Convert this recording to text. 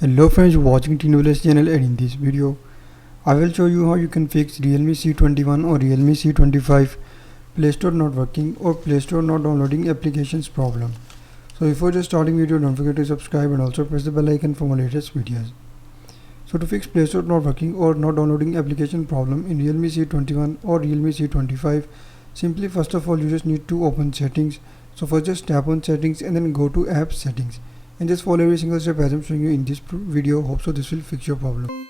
Hello friends watching TNWS channel, and in this video I will show you how you can fix Realme C21 or Realme C25 Play Store not working or Play Store not downloading applications problem. So before just starting video, don't forget to subscribe and also press the bell icon for more latest videos. So to fix Play Store not working or not downloading application problem in Realme C21 or Realme C25, simply first of all you just need to open settings. So first just tap on settings and then go to app settings and just follow every single step as I'm showing you in this video. Hope so this will fix your problem.